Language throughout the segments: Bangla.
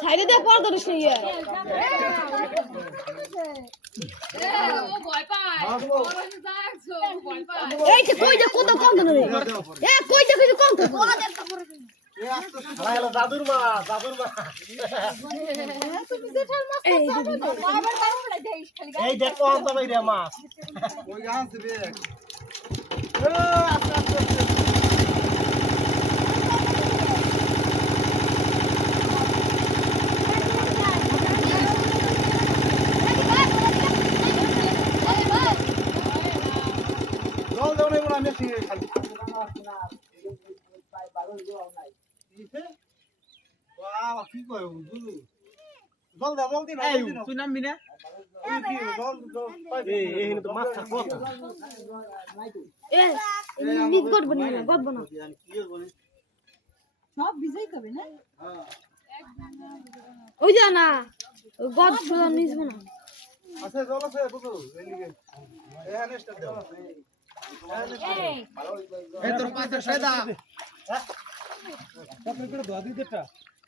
সাইডে দিয়ে পর করিস না ইয়ে। এই যে কই দে কত কম তো রে। এ কই দে কিছু কম তো দাদুর মা দাদুর এই দেখো মাছ। ওই দিবে। কি কয় বুঝু জল দাও জল দিন এই তুই নামবি না? জল জল এই এই তো মাছ থাকব। এ নিজ গড বনি না গড বনা সব ভিজাই তবে না? ওই যা না ওই গড নিজ বনা আছে জল আছে বুঝু এদিকে। এখানে স্টার্ট দাও এই তোর পাশে সেদা হয়ে।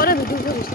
পরে ভিডিও করিস